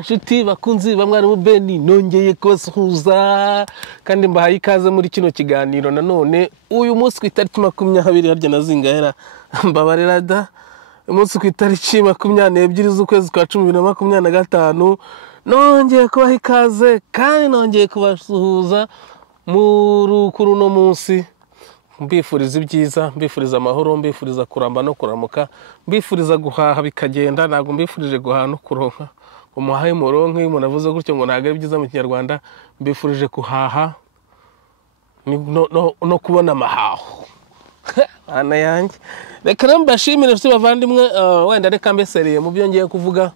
Nshuti bakunzi bamwarimu Beni nongeye kubasuhuza kandi mbahaye ikaze muri kino kiganiro nanone uyu munsi ku itariki 20 harya nazingahera mbabarira da umunsi ku itariki 22 z'ukwezi kwa 10 2025 nongeye kubaha ikaze kandi nongeye kubasuhuza mu rukuru no munsi mbifuriza ibyiza mbifuriza amahoro mbifuriza kuramba no kuramuka mbifuriza guhaha bikagenda ntago mbifurije guhaha no kuronka umuhaye muronke umuntu avuze gutyo ngo ntago ari byiza mu Kinyarwanda mbifurije kuhaha no kubona amahaho ana yanjye reka mbashimire cyo bavandimwe wenda reka mbesereye mu byo ngiye kuvuga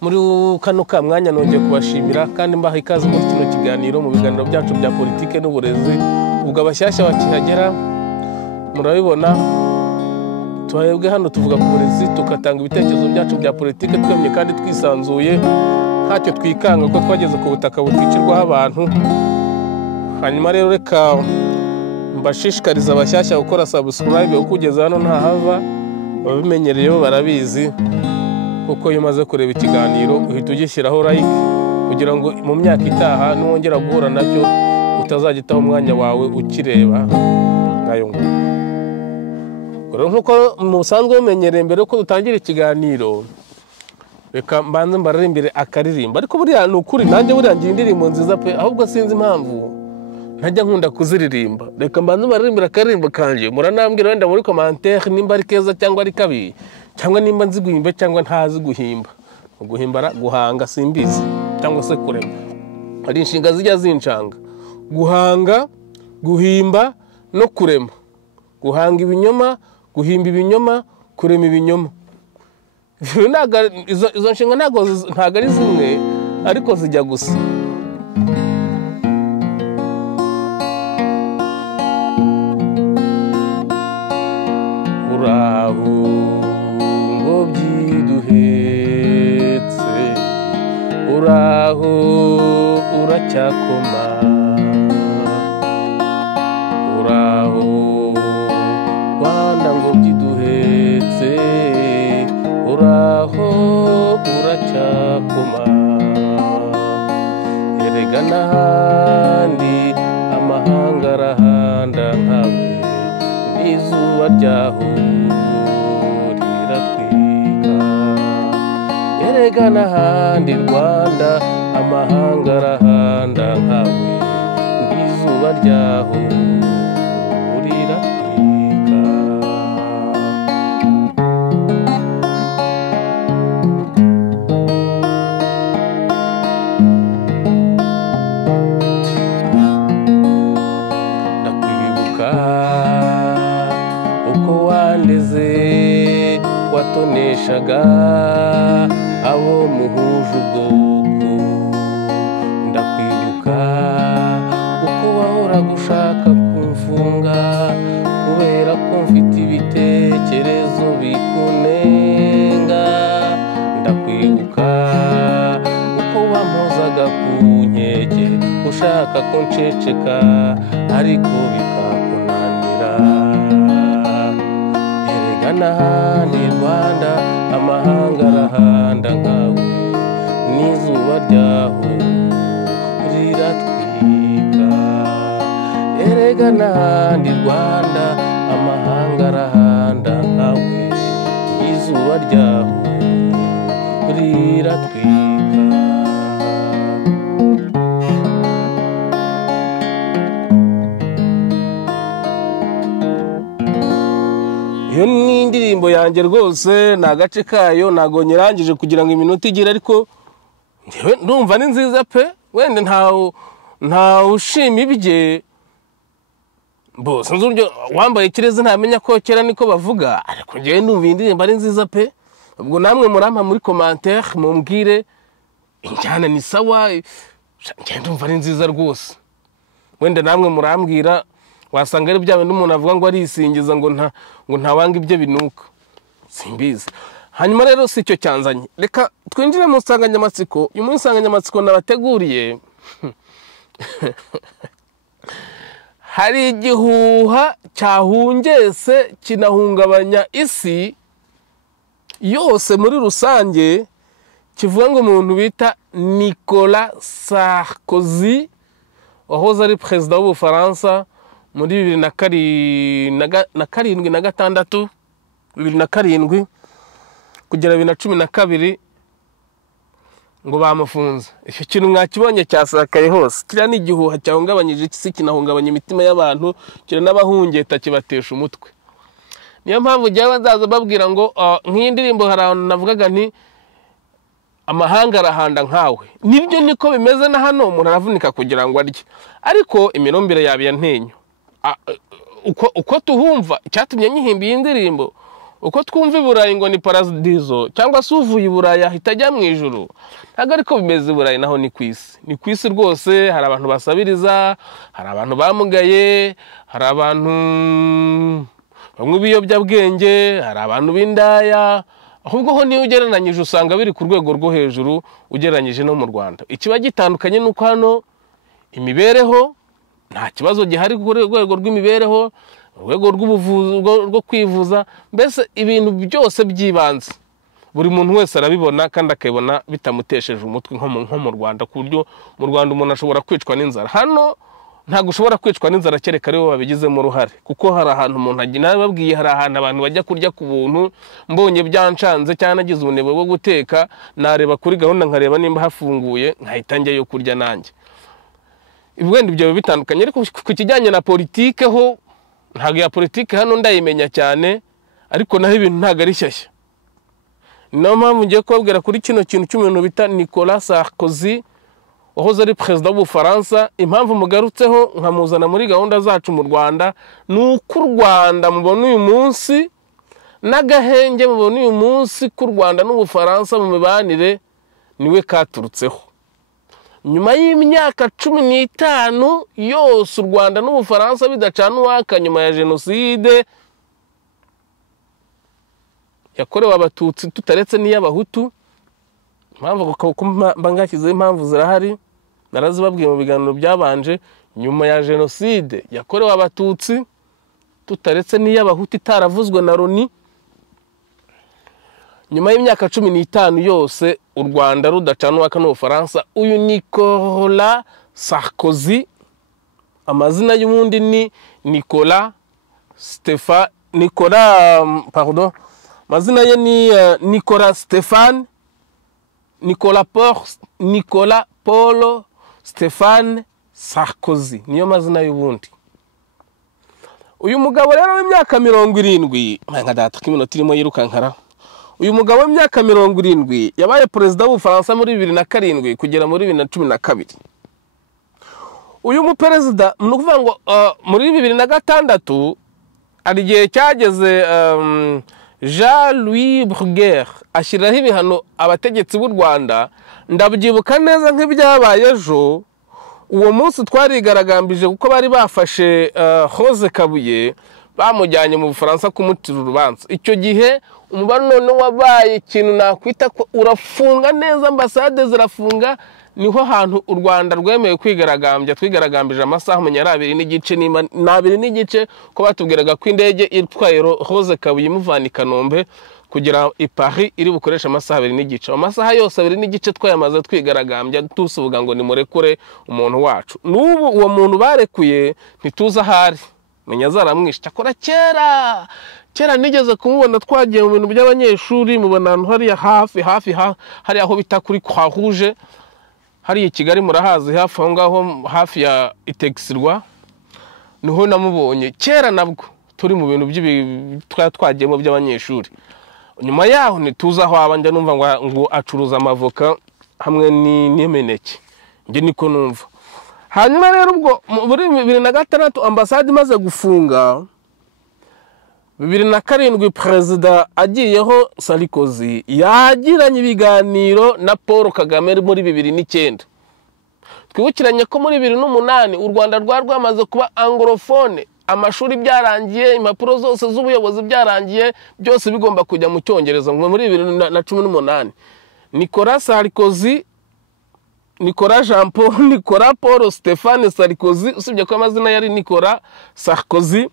muri kano ka mwanya nongeye kubashimira kandi mbaha ikaze muri kino kiganiro mu biganiro byacu bya politike n'uburezi ubwo abashyashya bakihagera murabibona twebwe hano tuvuga ku burezi tukatanga ibitekerezo byacu bya politike twemye kandi twisanzuye ntacyo twikanga ko twageze ku butaka butwicirwaho abantu hanyuma rero reka mbashishikariza abashyashya gukora subscribe ukugeza hano ntahava babimenyereyeho barabizi kuko iyo umaze kureba ikiganiro uhita ugishyiraho like kugira ngo mu myaka itaha nongera guhura nacyo utazagitaho umwanya wawe ukireba nayo ngo nkuko musanzwe mumenyereye mbere ko dutangira ikiganiro reka mbanze mbaririmbire akaririmba ariko buriya ni ukuri nanjye buriya ngira indirimbo nziza pe ahubwo sinzi impamvu ntajya nkunda kuziririmba reka mbanze mbaririmbire akaririmbo kanje muranambwira wenda muri commentaire nimba ari keza cyangwa ari kabi cyangwa nimba nzi guhimba cyangwa ntazi guhimba guhimbara guhanga simbizi cyangwa se kurema ari inshinga zijya zincanga guhanga guhimba no kurema guhanga ibinyoma guhimba ibinyoma kurema ibinyoma izo nshinga ntago ari zimwe ariko zijya gusa uraho ngo byiduhetse uraho uracyakoma uraho Rwanda ngo byiduhetse uraho uracyakoma erega n'ahandi amahanga arahanda nkawe n'izuba ryaho riratwika erega n'ahandi Rwanda amahanga arahanda nkawe n'izuba ryaho watoneshaga abo muhuje ubwoko ndakwibuka uko wahora gushaka kumfunga kubera ko mfite ibitekerezo bikunenga ndakwibuka uko wampozaga ku nkeke ushaka ko nceceka ariko bikakunanira n'ahandi Rwanda amahanga arahanda nkawe n'izuba ryaho riratwika erega n'ahandi Rwanda amahanga arahanda nkawe n'izuba ryaho riratwika iyo ni indirimbo yanjye rwose na gace kayo nago nyirangije kugira ngo iminota igire ariko ndumva ni nziza pe wenda nta ushima ibye bose nzuryo wambaye kireze ntamenya ko kera niko bavuga ariko ngiye ndumva indirimbo ari nziza pe ubwo namwe murampa muri commentaire mumbwire injyana ni sawa ngiye ndumva ari nziza rwose wenda namwe murambwira wasanga ari byawe n'umuntu avuga ngo arisingiza ngo ntawanga ibyo binuka simbizi hanyuma rero si cyo cyanzanye reka twinjire mu nsanganyamatsiko uyu munsi nsanganyamatsiko nabateguriye hari igihuha cyahungese kinahungabanya isi yose muri rusange kivuga ngo umuntu bita Nicolas Sarkozy wahoze ari perezida w'Ubufaransa muri 2007 kugera 2012 ngo bamufunze. Icyo kintu mwakibonye cyasakaye hose. Kira ni igihuha cyahungabanyije isi, kinahungabanya imitima y'abantu, kira n'abahungeta kibatesha umutwe. Niyo mpamvu jyawe nzaza babwira ngo nk'indirimbo harano navugaga nti amahanga arahanda nkawe. Nibyo niko bimeze na hano, umuntu aravunika kugira ngo arye. Ariko imirombere yabiya ntenyo. Uko tuhumva cyatumye nyihimbiye indirimbo, uko twumva iburayi ngo ni paradizo cyangwa se uvuye iburayi hitajya mu ijuru, ntago ariko bimeze iburayi naho ni kwisi. Ni kwisi rwose, hari abantu basabiriza, hari abantu bamugaye, hari abantu bamwe biyobyabwenge, hari abantu b'indaya. Ahubwo ho niyo ugereranyije usanga biri ku rwego rwo hejuru ugereranyije no mu Rwanda. Ikiba gitandukanye nuko hano imibereho nta kibazo gihari ku rwego rw'imibereho, urwego rw'ubuvuzi rwo kwivuza, mbese ibintu byose byibanze buri muntu wese arabibona kandi akabona bitamutesheje umutwe nko mu Rwanda. Ku buryo mu Rwanda umuntu ashobora kwicwa n'inzara, hano ntago ushobora kwicwa n'inzara kereka aribo babigizemo uruhare, kuko hari ahantu umuntu agina babwiye, hari ahantu abantu bajya kurya ku buntu. Mbonye byancanze cyane nagize ubunebwe bwo guteka, nareba kuri gahunda nkareba nimba hafunguye nkahita njyayo kurya nanjye. Ibwende ibyo bitandukanye. Ariko ku kijyanye na politike ho, ntago ya politike hano ndayimenya cyane, ariko naho ibintu ntago ari shyashya. Niyo mpamvu ngiye kubabwira kuri kino kintu cy'umuntu bita Nicolas Sarkozy wahoze ari perezida w'Ubufaransa. Impamvu mugarutseho nkamuzana muri gahunda zacu mu Rwanda, nuko u Rwanda mubona uyu munsi n'agahenge mubona uyu munsi ku Rwanda n'Ubufaransa mu mibanire niwe katurutseho. Nyuma y'imyaka 15 yose u Rwanda n'Ubufaransa bidacana uwaka nyuma ya jenoside yakorewe abatutsi tutaretse n'iy'abahutu. Impamvu bangashyizeho impamvu zirahari, narazibabwiye mu biganiro byabanje. Nyuma ya jenoside yakorewe abatutsi tutaretse n'iy'abahutu itaravuzwe na Loni, nyuma y'imyaka 15 yose u Rwanda rudacana uwaka n'Ubufaransa, uyu Nicolas Sarkozy amazina y'ubundi ni Nicolas mazina ye ni Nicolas Stéphane Nicolas Paul Stéphane Sarkozy, niyo mazina y'ubundi. Uyu mugabo rero w'imyaka 70, nka data k'iminota irimo yirukankara. Uyu mugabo w'imyaka 70 yabaye perezida w'Ubufaransa muri 2007 kugera muri 2012. Uyu muperezida nukuvuga ngo muri 2006 ari gihe cyageze Jean-Louis Bruguière ashyiraho ibihano abategetsi b'u Rwanda. Ndabyibuka neza nk'ibyabaye ejo. Uwo munsi twarigaragambije kuko bari bafashe Rose Kabuye bamujyanye mu Bufaransa kumutira urubanza. Icyo gihe umubano none wabaye ikintu nakwita ko urafunga neza, ambasade zirafunga. Niho hantu u Rwanda rwemeye kwigaragambya. Twigaragambije amasaha 2 n'igice ko batubwiraga ko indege itwaye Rose Kabuye imuvana i Kanombe kugera i Paris iri bukoresha amasaha 2 n'igice. Amasaha yose 2 n'igice twayamaze twigaragambya tusuvuga ngo nimurekure umuntu wacu. N'ubu uwo muntu barekuye ntituza ahari, menya zaramwishe. Cyakora kera nigeze kumubona twagiye mu bintu by'abanyeshuri, mubona ahantu hari hafi hari aho bita kuri Croix Rouge, hari i Kigali murahazi, hafi aho ngaho hafi ya Itexirwa. Niho namubonye kera nabwo turi mu bintu twagiyemo by'abanyeshuri. Nyuma yaho ntituza aho abanja numva ngo acuruza amavoka hamwe n'imeneke, nge niko numva. Hanyuma rero ubwo muri 2006 ambasade imaze gufunga, 2007 perezida agiyeho Sarkozy yagiranye ibiganiro na Paul Kagame muri 2009. Twibukiranye ko muri 2008 u Rwanda rwamaze kuba anglophone, amashuri byarangiye, impapuro zose z'ubuyobozi byarangiye, byose bigomba kujya mu Cyongereza. Muri 2018 Nicolas Sarkozy, Nicolas Jean Paul, Nicolas Paul Stéphane Sarkozy, usibye ko amazina yari Nicolas Sarkozy,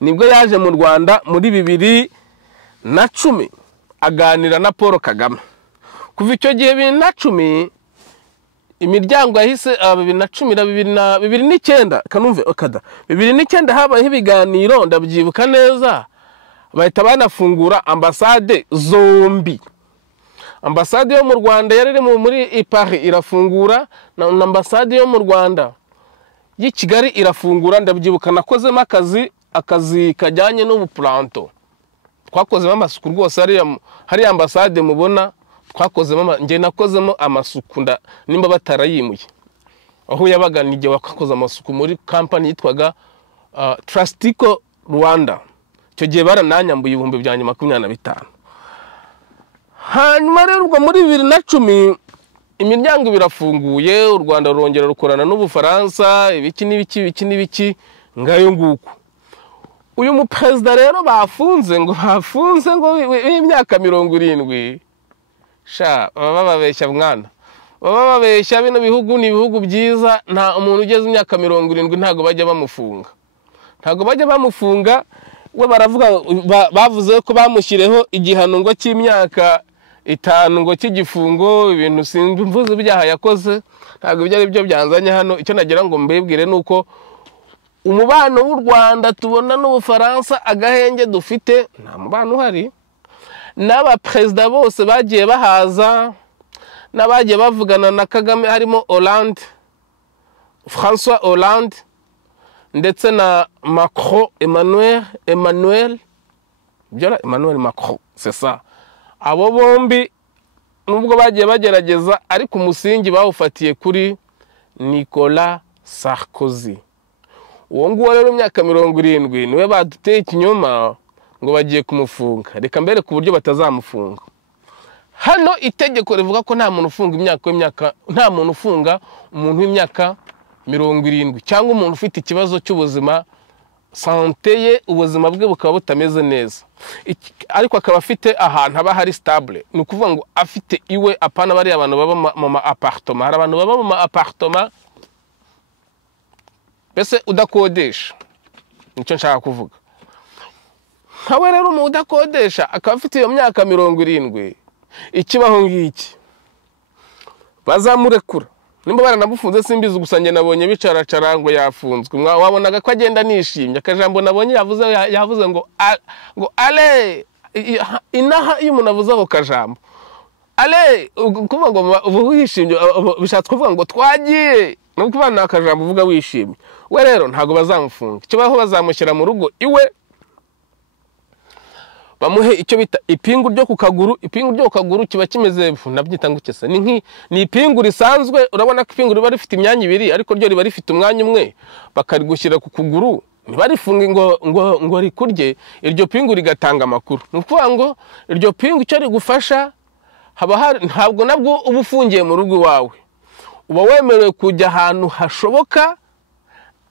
nibwo yaje mu Rwanda muri 2010 aganira na Paul Kagame. kuva icyo gihe 2010 imiryango yahise 2009 kanumve okada 2009 habaye ibiganiro ndabyibuka neza bahita banafungura ambasade zombi. Ambasade yo mu Rwanda yari muri Paris irafungura na ambasade yo mu Rwanda yi Kigali irafungura. Ndabyibuka nakozemo akazi kajyanye n'ubuplanto, twakozemo amasuku rwose hari ambasade mubona twakozemo nge nakozemo amasuku nimba batarayimuye aho yabaga nige wakakoza amasuku muri company yitwaga Trustico Rwanda. Icyo gihe barananyambuye 2025. Hanyuma rero ubwo muri 2010 imiryango birafunguye, u Rwanda rurongera rukorana n'Ubufaransa, ibiki n'ibiki ngayo nguko. Uyu mu president rero bafunze ngo imyaka 70. Sha baba babeshya mwana, baba babeshya. Bino bihugu ni ibihugu byiza, nta umuntu ugeze imyaka 70 ntago bajya bamufunga. We baravuga bavuze ko bamushyireho igihano ngo cy'imyaka 5 ngo cy'igifungo, ibintu simvuze byaha yakoze ntago byari byo byanzanye hano. Icyo nagira ngo mbebwire nuko umubano w'u Rwanda tubona n'Ubufaransa agahenge dufite nta mubano uhari. N'aba president bose bagiye bahaza n'abagiye bavugana na Kagame harimo Hollande, François Hollande ndetse na Macron, Emmanuel Macron, c'est ça. Abo bombi nubwo bagiye bagerageza ariko umusingi bawufatiye kuri Nicolas Sarkozy. Uwo nguwo rero imyaka 70 niwe baduteye ikinyoma ngo bagiye kumufunga. Reka mbere ku buryo batazamufunga. Hano itegeko rivuga ko nta muntu ufunga nta muntu ufunga umuntu w'imyaka 70 cyangwa umuntu ufite ikibazo cy'ubuzima, sante ye ubuzima bwe bukaba butameze neza ariko akaba afite ahantu aba hari stable. Ni ukuvuga ngo afite iwe, apana bari abantu baba mu appartement. Hari abantu baba mu appartement bese udakodesha, nicyo nshaka kuvuga. Hawe rero mu udakodesha akaba afite iyo myaka 70, ikibaho ngiki bazamurekura. Nimba baranamufunze simbizi gusanye nabonye bicaracara ngo yafunzwe. Wabonaga ko agenda nishimye. Akajambo nabonye yavuze ngo ale inaha iyo umuntu avuze ako kajambo ale kuvuga ngo ubu wishimye bishatse kuvuga ngo twagiye. Nuko bana akajambo uvuga wishimye. We rero ntago bazamufunga. Kibaho bazamushyira mu rugo iwe bamuhe icyo bita ipingu ryo ku kaguru. Ipingu ryo ku kaguru kiba kimeze nabyita ngo kese ni ipingu risanzwe. Urabona ko ipingu riba rifite imyanya ibiri ariko ryo riba rifite umwanya umwe, bakarigushyira ku kuguru ntibarifunge ngo rikurye. Iryo pingu rigatanga amakuru. Nukuvuga ngo iryo pingu icyo rigufasha ntabwo nabwo uba ufungiye mu rugo iwawe, uba wemerewe kujya ahantu hashoboka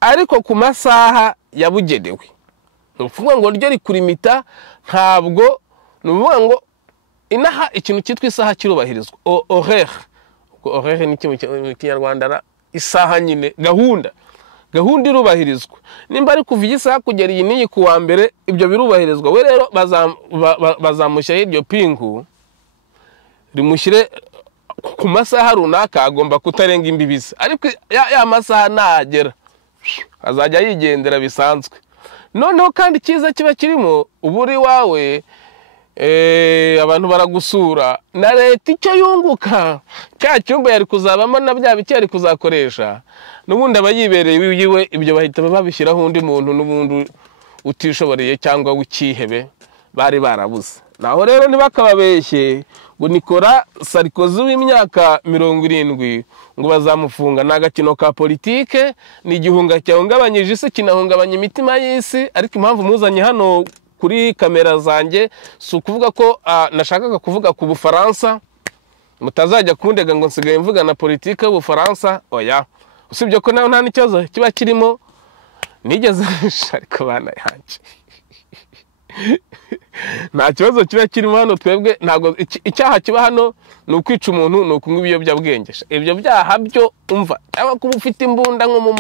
ariko ku masaha yabugenewe. Nukuvuga ngo ryo rikurimita, ntabwo nuvuga ngo inaha ikintu cyitwa isaha kirubahirizwa. Horaire ni mu Kinyarwanda isaha nyine, gahunda irubahirizwa. Nimba ari kuva isaha kugera iyi niyi ku wa mbere, ibyo birubahirizwa. We rero bazamushyira iryo pingu rimushyire ku masaha runaka, agomba kutarenga imbibizi. Ariko ya masaha nagera azajya yigendera bisanzwe. Noneho kandi cyiza kiba kirimo uburi wawe abantu baragusura na leta icyo yunguka cya cyumba yari kuzabamo na bya biki yari kuzakoresha n'ubundi abayibereye wiwe. Ibyo bahita babishyiraho undi muntu n'ubundi utishoboreye cyangwa w'ikihebe bari barabuze. Naho rero ntibakababeshye ngo Nicolas Sarkozy w'imyaka 70 ngo bazamufunga. N'agakino ka politike, ni igihunga cyahungabanyije isi, kinahungabanya imitima y'isi. Ariko impamvu muzanye hano kuri kamera zanjye si ukuvuga ko nashakaga kuvuga ku Bufaransa, mutazajya kundega ngo nsigaye mvuga na politike y'Ubufaransa. Oya, usibye ko naho nta n'ikibazo kiba kirimo. Nigeze ariko bana yanje nta kibazo kiba kirimo hano. Twebwe ntago icyaha kiba hano ni ukwica umuntu, ni ukunywa ibiyobyabwenge. Ibyo byaha byo umva, cyangwa kuba ufite imbunda nko mu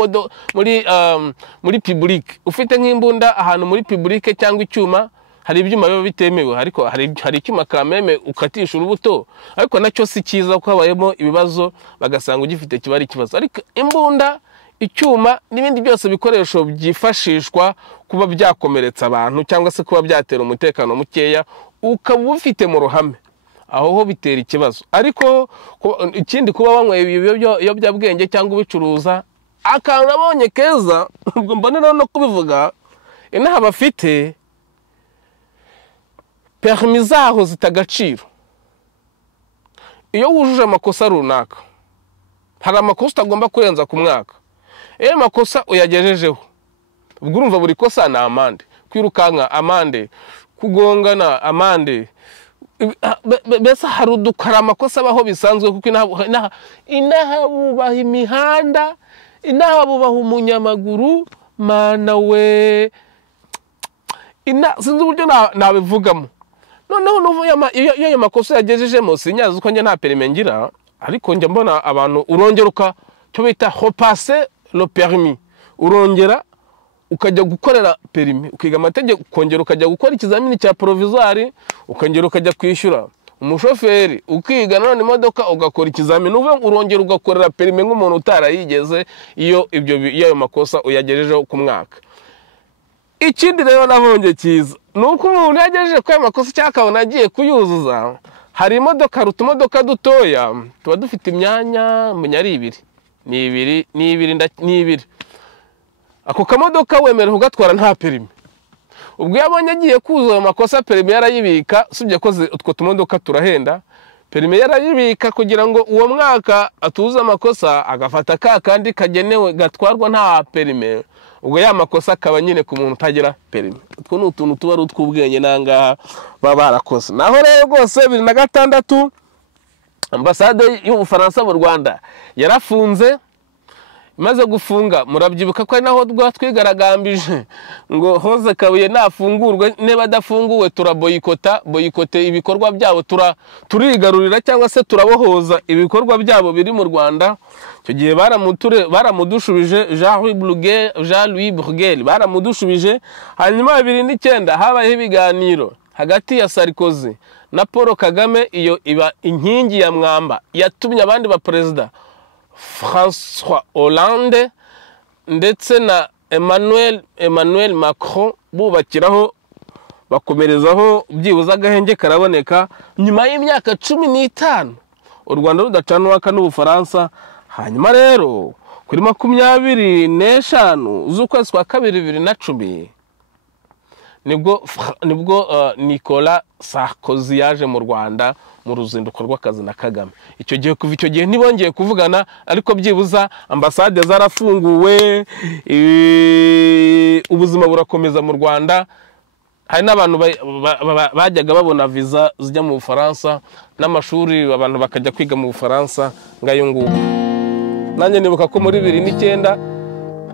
muri public, ufite nk'imbunda ahantu muri public cyangwa icyuma hari ibyuma biba bitemewe ariko hari icyuma kameme ukatisha urubuto ariko nacyo si cyiza ko habayemo ibibazo bagasanga ugifite kiba ari ikibazo ariko imbunda icyuma n'ibindi byose bikoresho byifashishwa kuba byakomeretsa abantu cyangwa se kuba byatera umutekano mukeya ukaba ufite mu ruhame aho ho bitera ikibazo ariko ikindi kuba wanyweye ibiyobyabwenge cyangwa ubicuruza akantu nabonye keza mbonera no kubivuga inaha bafite permis zaho zitagaciro iyo wujuje amakosa runaka hari amakosa utagomba kurenza ku mwaka makosa uyagejejeho ubwo urumva buri kosa na amande kwirukanka amande kugongana amande besa hari udukara amakosa abaho bisanzwe kuko inaha bubaha imihanda inaha bubaha umunyamaguru mana we sinzi uburyo nabivugamo noneho iyo ayo makosa yagejejemo sinyazi uko njye nta perime ngira ariko njya mbona abantu urongera cyo bita repasser le permis urongera ukajya gukorera perime ukiga amategeko ukongera ukajya gukora ikizamini cya provisoire ukongera ukajya kwishyura umushoferi ukiga none imodoka ugakora ikizamini urongera ugakorera perime nk'umuntu utarayigeze iyo ayo makosa uyagejejeho ku mwaka. Ikindi rero nabonye cyiza nuko umuntu yagejeje ko ayo makosa cyakabona agiye kuyuzuza hari imodoka rutumodoka dutoya tuba dufite imyanya munyari ibiri ako kamodoka wemerewe ugatwara nta perime ubwo yabonye agiye kuzuza ayo makosa perime yarayibika usibye ko utwo tumodoka turahenda perime yarayibika kugira ngo uwo mwaka atuze amakosa agafata kandi kagenewe gatwarwa nta perime ubwo ya makosa akaba nyine ku muntu utagira perime utwo ni utuntu tuba ari utw'ubwenge nangaha baba barakoze naho rero rwose 2006 ambasade y'Ubufaransa mu Rwanda yarafunze imaze gufunga murabyibuka ko ari naho twigaragambije ngo Hoze Kabuye nafungurwe neba adafunguwe boyikote ibikorwa byabo turigarurira cyangwa se turabohoza ibikorwa byabo biri mu Rwanda. Icyo gihe baramudushubije Jean-Louis Bruguel baramudushubije hanyuma 2009 habayeho ibiganiro hagati ya Sarkozy na Paul Kagame iyo iba inkingi ya mwamba yatumye abandi ba president François Hollande ndetse na Emmanuel Macron bubakiraho bakomerezaho byibuza agahenge karaboneka nyuma y'imyaka 15 u Rwanda rudacanwaka n'Ubufaransa. Hanyuma rero kuri 25 z'ukwezi kwa 2010 nibwo Nicolas Sarkozy yaje mu Rwanda mu ruzinduko rw'akazi na Kagame. Icyo gihe kuva icyo gihe ntibongeye kuvugana ariko byibuza ambasade zarafunguwe ubuzima burakomeza mu Rwanda. Hari n'abantu bajyaga babona visa zijya mu Bufaransa n'amashuri abantu bakajya kwiga mu Bufaransa ngayo nguko. Nanjye nibuka ko muri 2009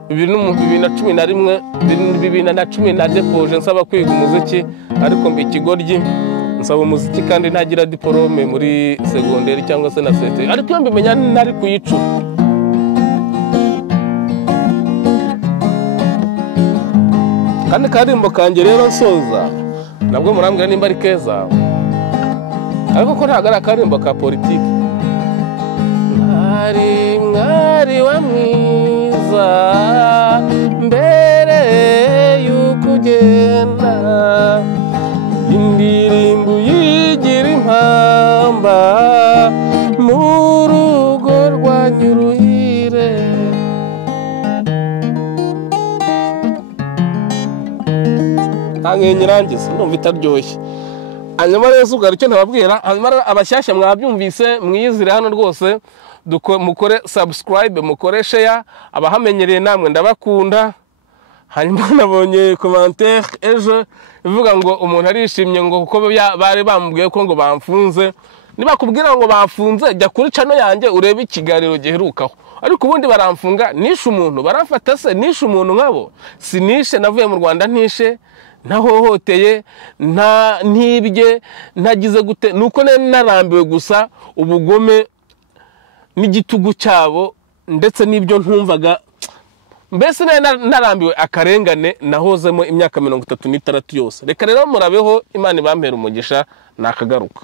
2011 na depoje nsaba kwiga umuziki ariko mbi ikigoryi nsaba umuziki kandi ntagira diplome muri secondaire cyangwa se na sete ariko iyo mbimenya nari kuyicura. Kandi karimbo kanjye rero nsoza nabwo murambwira nimba ari keza ariko ko ntago ari akarimbo ka politiki. Mwari wa mwiza mbere y'ukugenda indirimbo yigira impamba mu rugo rwa Nyuruhire. Nyirangiza ndumva itaryoshye. Hanyuma rero ubwo icyo ntababwira hanyuma abashyashya mwabyumvise mwiyizire hano rwose mukore subscribe mukore share abahamenyereye namwe ndabakunda. Hanyuma nabonye commentaire ejo ivuga ngo umuntu arishimye ngo kuko bari bamubwiye ko ngo bamfunze. Nibakubwira ngo bafunze jya kuri channel yanjye urebe ikiganiro giherukaho ariko ubundi baramfunga nishe umuntu barafata se nishe umuntu nkabo sinishe navuye mu Rwanda ntishe ntahohoteye ntibye ntagize gute nuko narambiwe gusa ubugome n'igitugu cyabo ndetse n'ibyo ntumvaga mbese narambiwe akarengane nahozemo imyaka 36 yose. Reka rero murabeho, Imana ibampera umugisha nakagaruka.